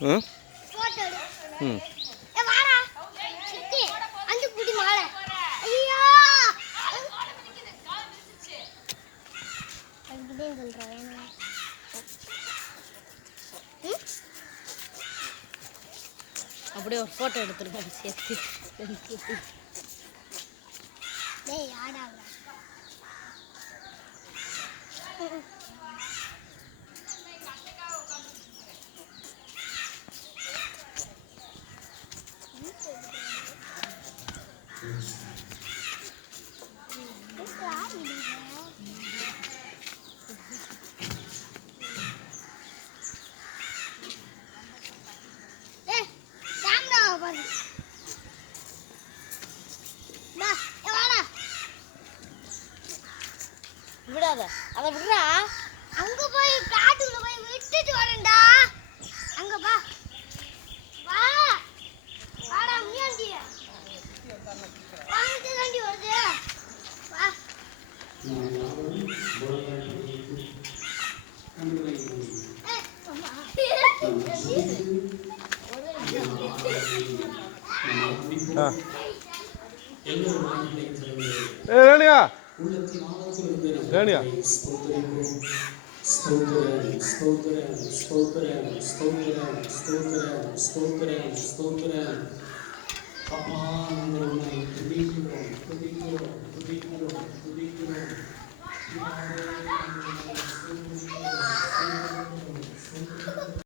ம் போட்டோ எடு. ம் ஏ வாடா சித்தி அந்த புடி மாலை ஐயோ அப்படியே சொல்றேன் அப்படியே ஒரு ஃபோட்டோ எடுத்துருக்காங்க சேர்த்து. டேய் ஆடாதடா ஏய் கேமரா பாரு டா ஏ வாடா விடாத, அதை விடுறா. அங்க போய் காட்டுல போய் விட்டுட்டு வரேன்டா அங்க வா வா வாடா முன்னாடி வாங்கிட்டு தாண்டி வருது வா ஏய் அம்மா ஆ ஏ ரேணியா ரேணியா ஸ்தோத்திரம்